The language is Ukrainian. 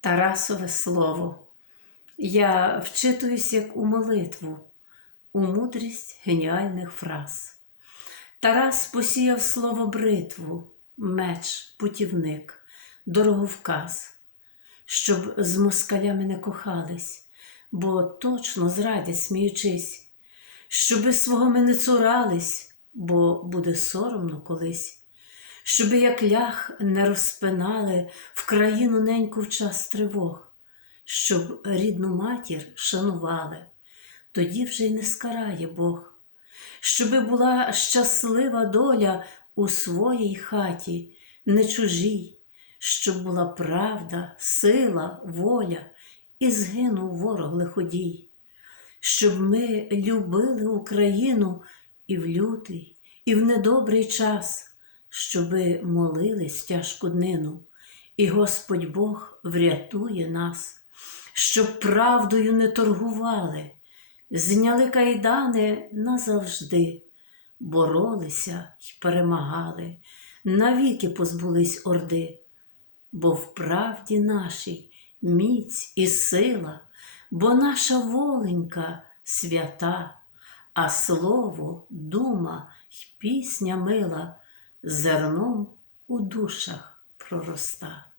Тарасове слово. Я вчитуюсь як у молитву, у мудрість геніальних фраз. Тарас посіяв слово бритву, меч, путівник, дороговказ, щоб з москалями не кохались, бо точно зрадять, сміючись, щоби свого ми не цурались, бо буде соромно колись щоби як лях не розпинали в країну неньку в час тривог, щоб рідну матір шанували, тоді вже й не скарає Бог, щоби була щаслива доля у своїй хаті, не чужій, щоб була правда, сила, воля, і згинув ворог лиходій, щоб ми любили Україну і в лютий, і в недобрий час щоби молились тяжку днину, і Господь Бог врятує нас, щоб правдою не торгували, зняли кайдани назавжди, боролися й перемагали, навіки позбулись орди, бо в правді нашій міць і сила, бо наша воленька свята, а слово, дума й пісня мила зерном у душах пророста.